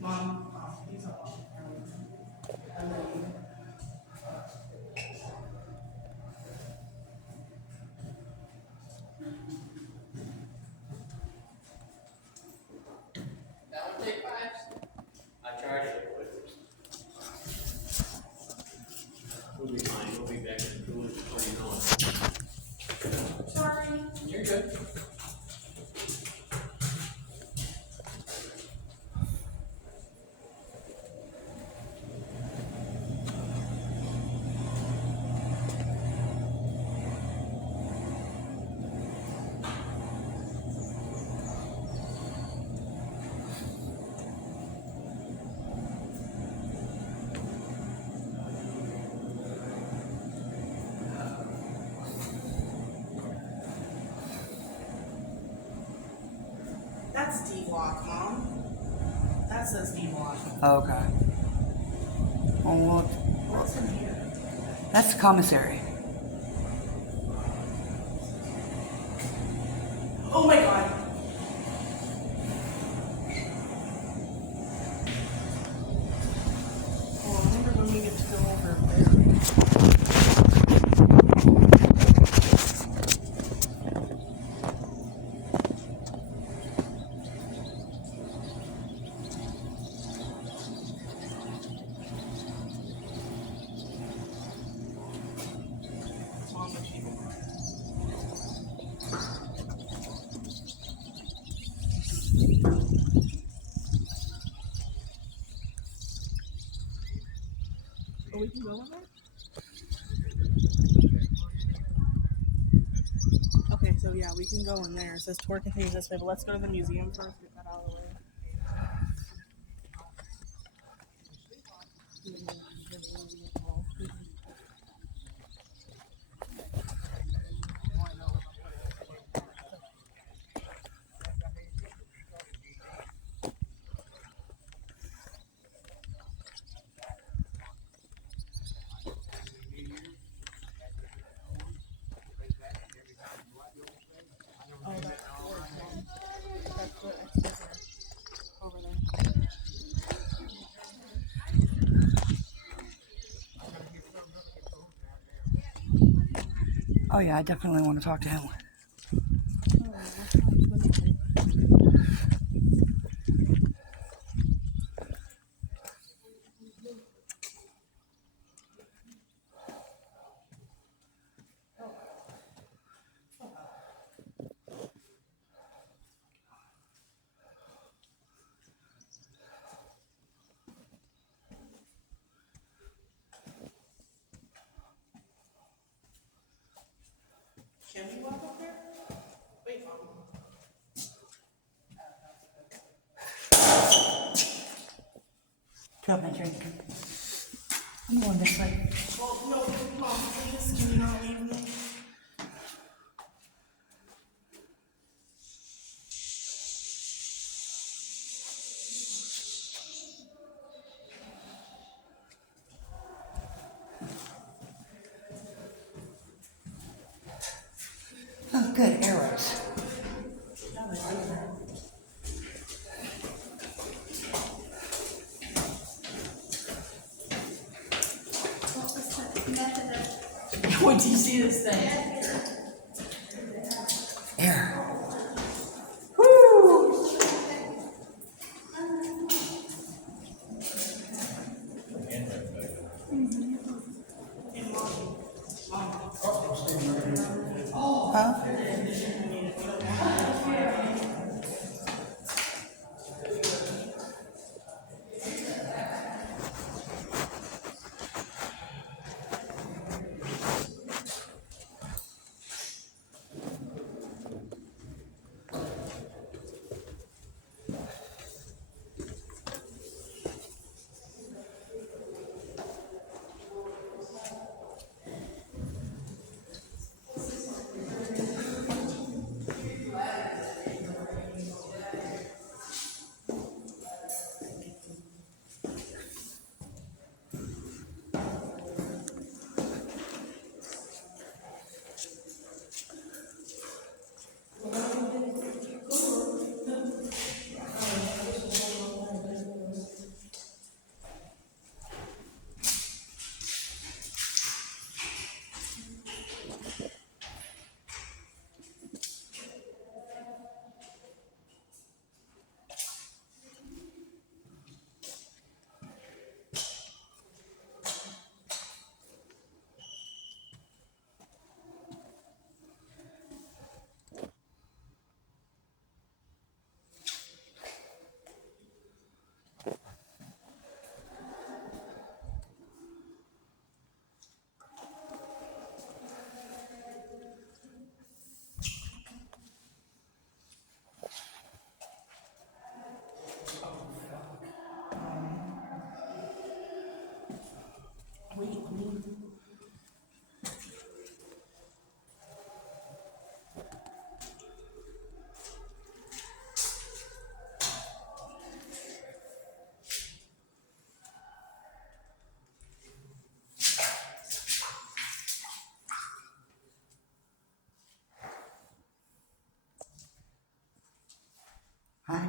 Mom, he's up. That would take 5. I charged it. We'll be fine. We'll be back in the cooler before you know it. Sorry. You're good. That's D-Walk, Mom. That says D-Walk. Oh, okay. Well, What's in here? that's the commissary. Oh my god. Oh, I wonder when we get to go over there. Mom, what you Oh, we can go in there? Okay, so yeah, we can go in there. It says tour continues this way, but let's go to the museum first. Get that out of the way. Oh, that's George, Mom. That's the ex-prisoner over there. Oh yeah, I definitely want to talk to him. Can we walk up there? Wait, Mom. Drop my drink. I'm going this way. Oh, no, Mom, please, can you not leave me? Oh, good arrows. Wait till you see this thing. Air. Huh? Hi.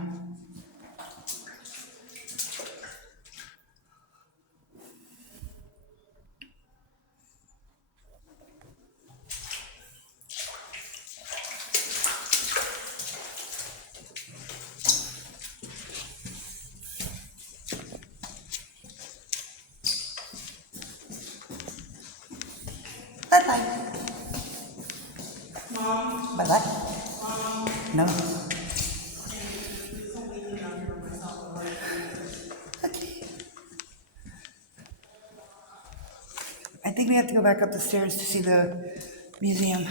Bye-bye. Mom, Bye-bye. Mom, No. please don't leave me out here by myself. I love you. Okay. I think we have to go back up the stairs to see the museum.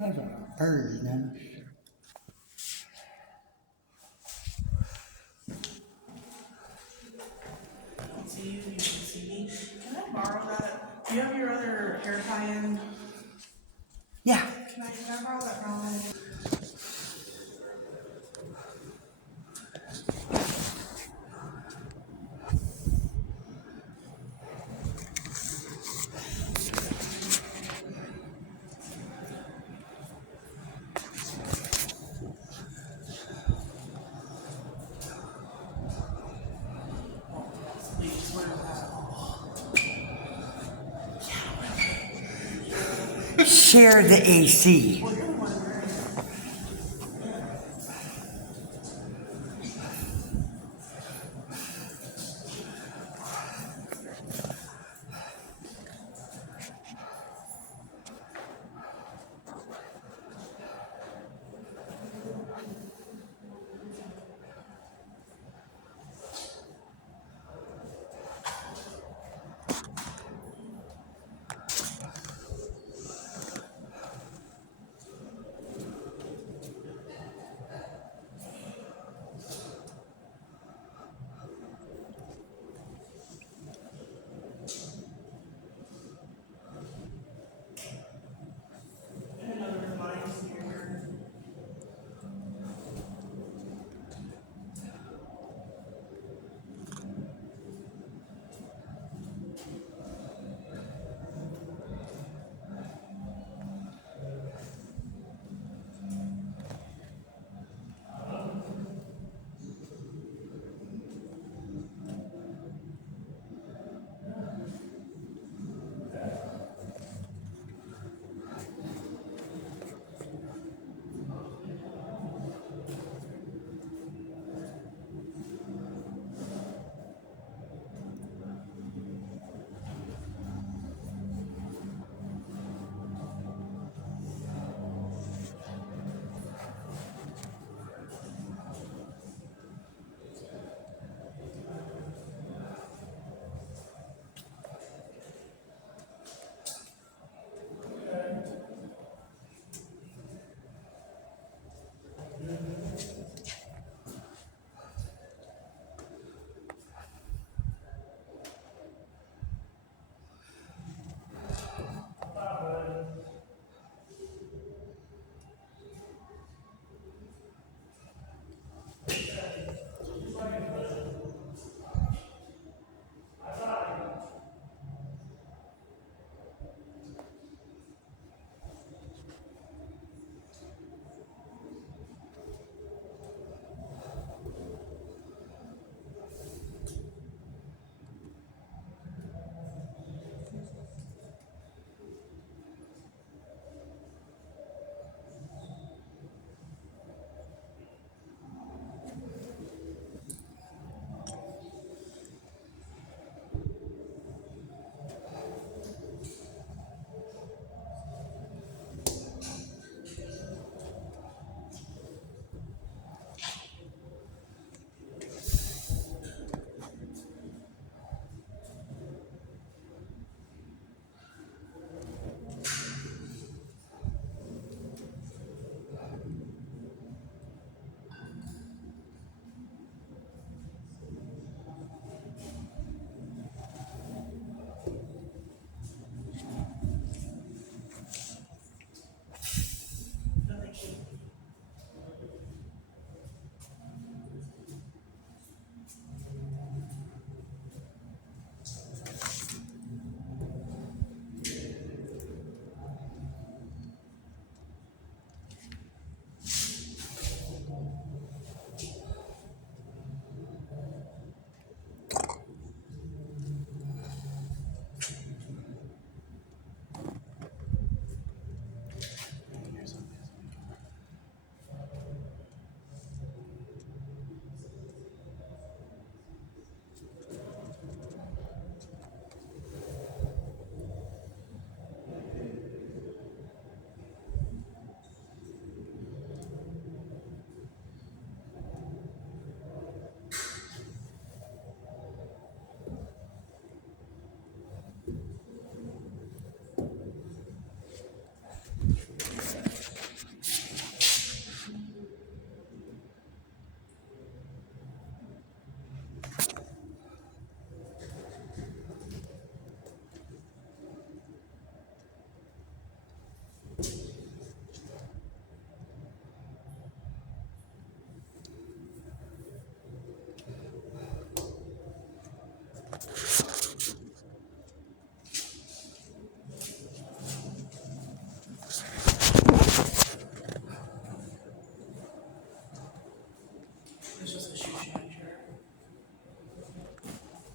Those are birds, man. I don't see you, you don't see me. Can I borrow that? Do you have your other hair tie-in? Yeah. Can I borrow that brown one? Please, where is that? Share the AC. Well, you're the one wearing it.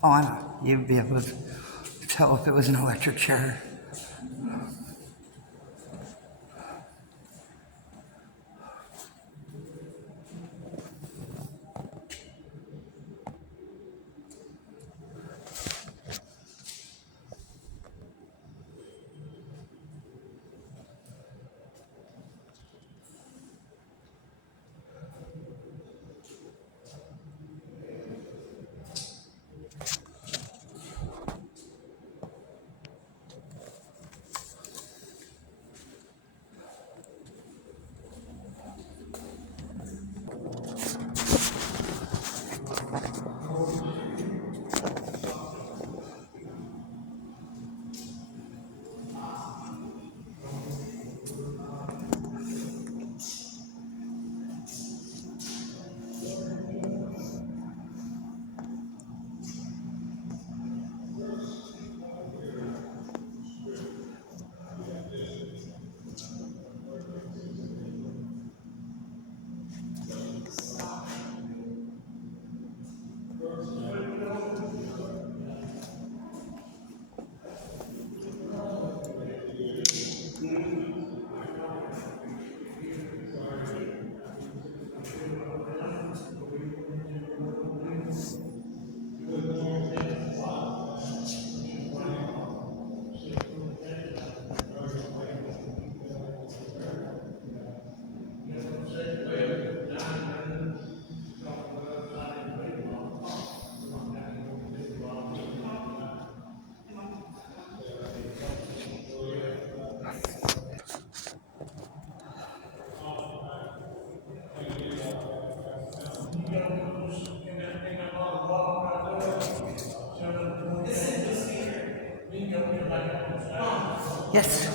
Oh, I know. You'd be able to tell if it was an electric chair. Yes.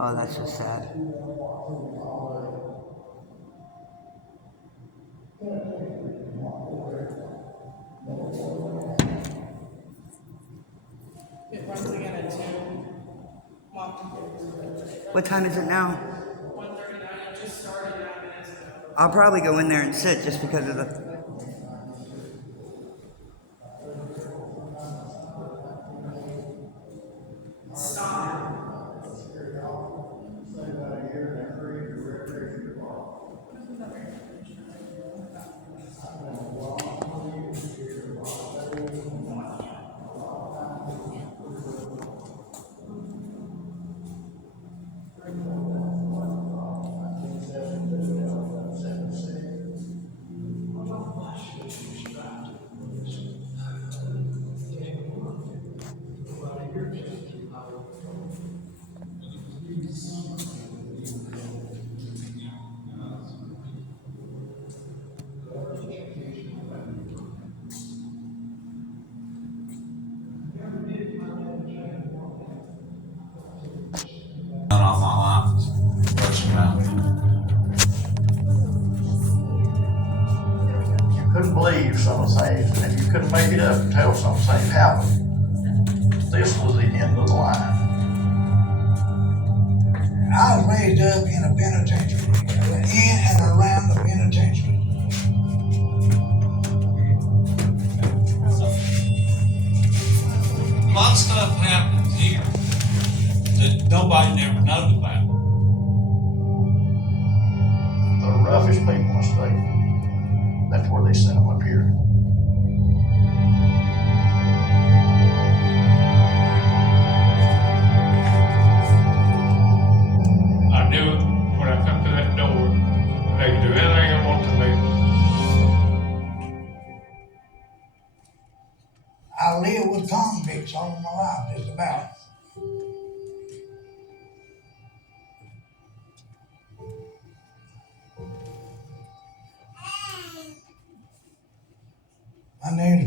Oh, that's so sad. It runs again at 2. Mom, What time is it now? 1:39. It just started 9 minutes ago. I'll probably go in there and sit just because of the. All my life is rushing around. You couldn't believe some of the things, and you couldn't make it up until some things happened. This was the end of the line. I was raised up in a penitentiary, in and around the penitentiary. A lot of stuff happens here that nobody never knows about. The roughest people in the state, that's where they sent them up here.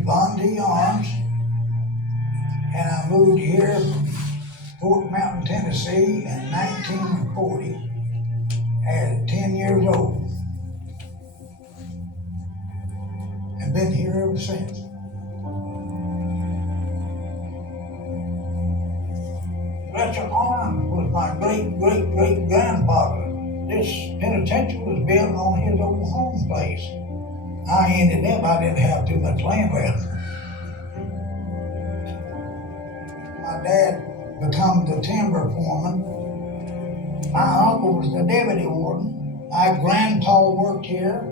Von D. Arms, and I moved here from Fort Mountain, Tennessee in 1940 at 10 years old, and been here ever since. Fletcher Arms was my great-great-great-grandfather. This penitentiary was built on his old home place. I ended up, I didn't have too much land left. My dad became the timber foreman. My uncle was the deputy warden. My grandpa worked here.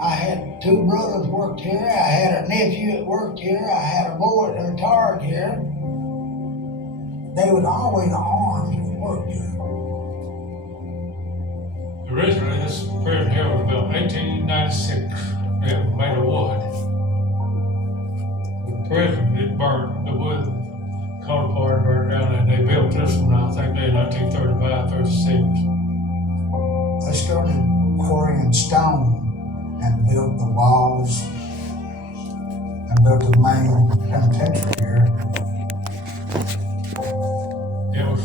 I had two brothers worked here. I had a nephew that worked here. I had a boy that retired here. They was always armed that worked here. Originally, this prison here was built in 1896. It was made of wood. The prison, it burnt, the wood caught apart, burned down, and they built this one, I think, in 1935, 36. They started quarrying stone and built the walls and built the main penitentiary here. It was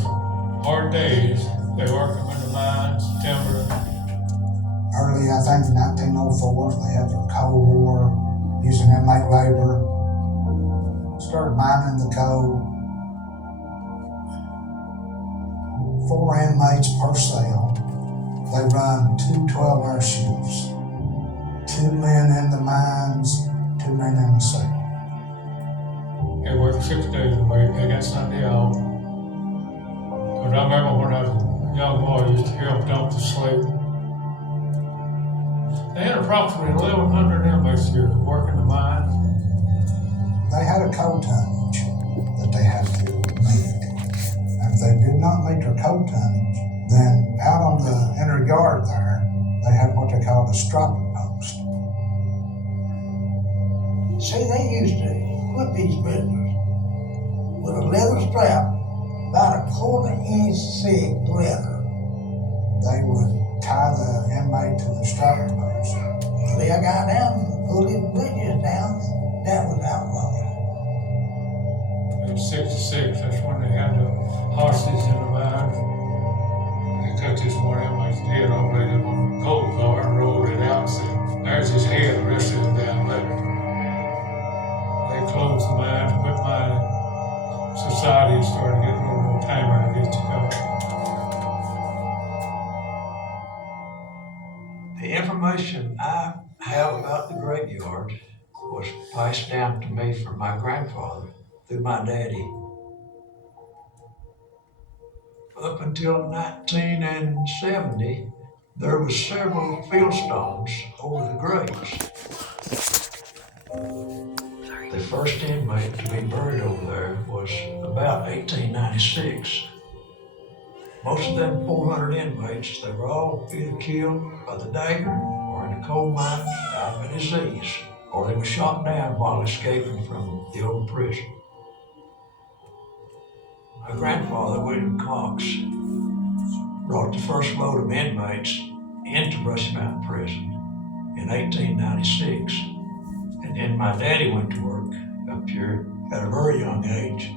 hard days. They worked them in the mines, timber. Early, I think in 1904, they had their Cold War, using inmate labor. Started mining the coal. 4 inmates per cell. They run 2 12-hour shifts. 2 men in the mines, 2 men in the cell. They worked 6 days a week. They got Sunday off. Because I remember when I was a young boy, I used to help dump the sleep. They had approximately 1,100 inmates here working the mines. They had a coal tonnage that they had to meet. And if they did not meet their coal tonnage, then out on the inner yard there, they had what they called a stropping post. See, they used to whip these prisoners with a leather strap, about 1/4 inch thick leather. They would tie the inmate to the stropping post. Lay a guy down and pull his bridges down. That was outlawed. In 66, that's when they had the hostages in the mines. They cut this one inmate's head off, laid him on a coal car and rolled it out and said, there's his head, the rest of him down there. They closed the mines, quit mining. Society started getting a little more tamer against the government. The information I have about the graveyard was passed down to me from my grandfather through my daddy. Up until 1970, there was several fieldstones over the graves. The first inmate to be buried over there was about 1896. Most of them 400 inmates, they were all either killed by the dagger or in a coal mine, died of a disease, or they were shot down while escaping from the old prison. My grandfather, William Cox, brought the first load of inmates into Bushy Mountain Prison in 1896. And then my daddy went to work up here at a very young age.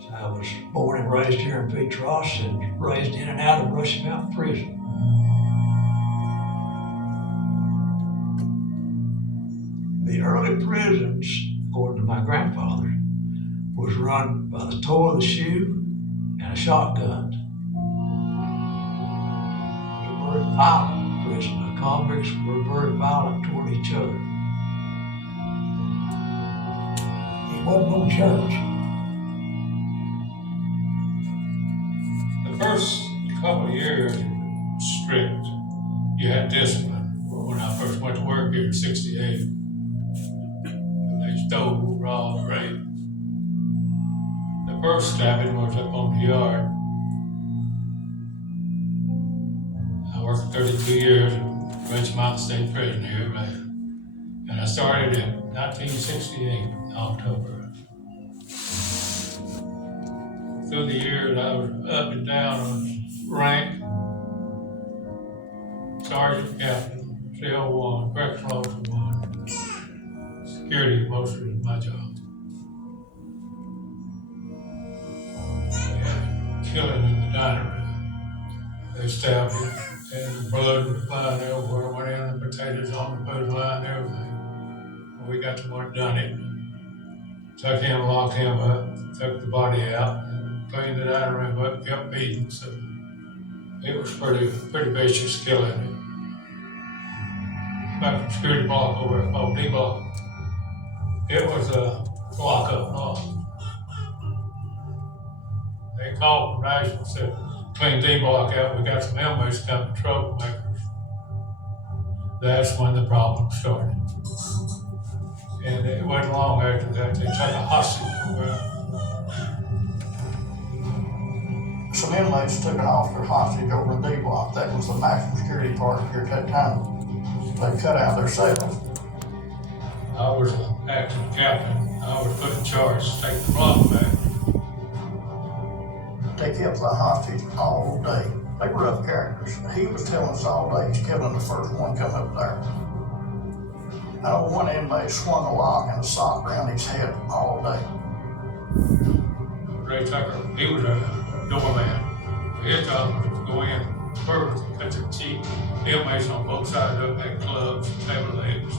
So I was born and raised here in Petros and raised in and out of Bushy Mountain Prison. The early prisons, according to my grandfather, was run by the toe of the shoe and a shotgun. It was a very violent prison. The convicts were very violent toward each other. It wasn't no church. The first couple of years was strict. You had discipline. When I first went to work here in 68, they stole, robbed, raped. The first stabbing was up on the yard. I worked 32 years at Ridge Mountain State Prison here, man. And I started in 1968, in October. Through the years, I was up and down on rank, sergeant, captain, CO1, correctional officer 1. security mostly is my job. And killing in the dining room. They stabbed him, and the blood was flying everywhere, went in the potatoes on the food line and everything. We got the one done it. Took him, locked him up, took the body out, and cleaned the dining room up, kept beating. So it was pretty vicious killing it. Back from security block over at D block. It was a block up north. They called from Nashville, said, clean D block out, we got some inmates coming, troublemakers. That's when the problem started. And it wasn't long after that, they took a hostage over. Some inmates took an officer hostage over in D block. That was the maximum security part here at that time. They cut out their cells. I was an acting captain. I was put in charge to take the block back. They kept the hostage all day. They were rough characters. He was telling us all day he's killing the first one coming up there. I know one inmate swung a lock and a sock around his head all day. Ray Tucker, he was a doorman. His job was to go in first, cut the cheap inmates on both sides up at clubs, table legs.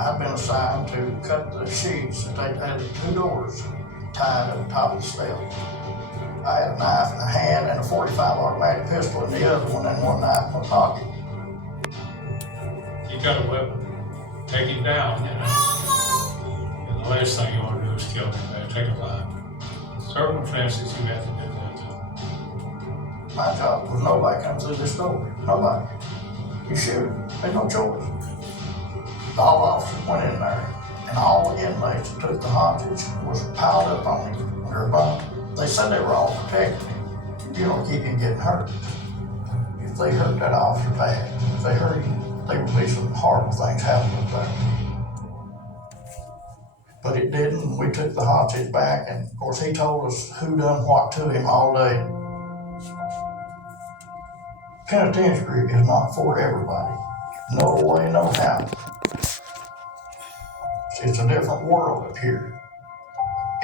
I've been assigned to cut the sheets that they had 2 doors tied at the top of the step. I had a knife in the hand and a .45 automatic pistol in the other one, and one knife in my pocket. You got a weapon, take him down, you know. And the last thing you want to do is kill him, man. Take a life. Circumstances, you have to do that too. My job was nobody come through this door. Nobody. You shoot. There's no choice. All officers went in there, and all the inmates that took the hostage was piled up on him. They said they were all protecting him. You don't keep him getting hurt. If they hurt that officer bad, if they hurt him, there would be some horrible things happening up there. But it didn't. We took the hostage back, and of course he told us who done what to him all day. Penitentiary is not for everybody. No way, no how. It's a different world up here.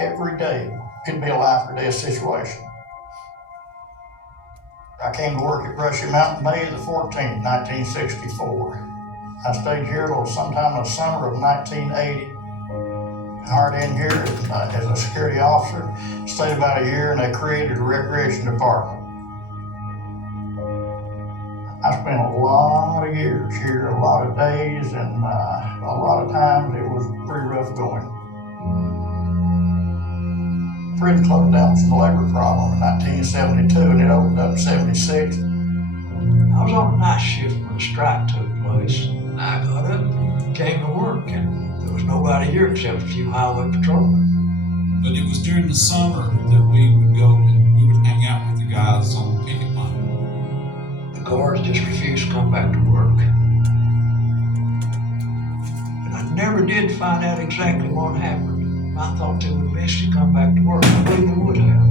Every day could be a life or death situation. I came to work at Bushy Mountain May the 14th, 1964. I stayed here till sometime in the summer of 1980. Hired in here as a security officer, stayed about a year, and they created a recreation department. I spent a lot of years here, a lot of days, and a lot of times it was pretty rough going. Prison closed down from the labor problem in 1972, and it opened up in 76. I was on a night shift when the strike took place. I got up and came to work, and there was nobody here except a few highway patrolmen. But it was during the summer that we would go and we would hang out with the guys on the picket line. The guards just refused to come back to work. And I never did find out exactly what happened. I thought they would eventually come back to work. I believe they would have.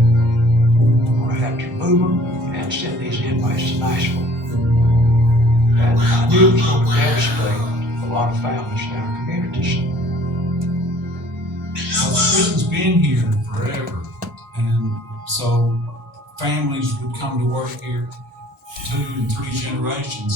Or I had to move them and send these inmates to Nashville. And I knew it was going to devastate a lot of families in our communities. Well, the prison's been here forever, and so families would come to work here 2 and 3 generations.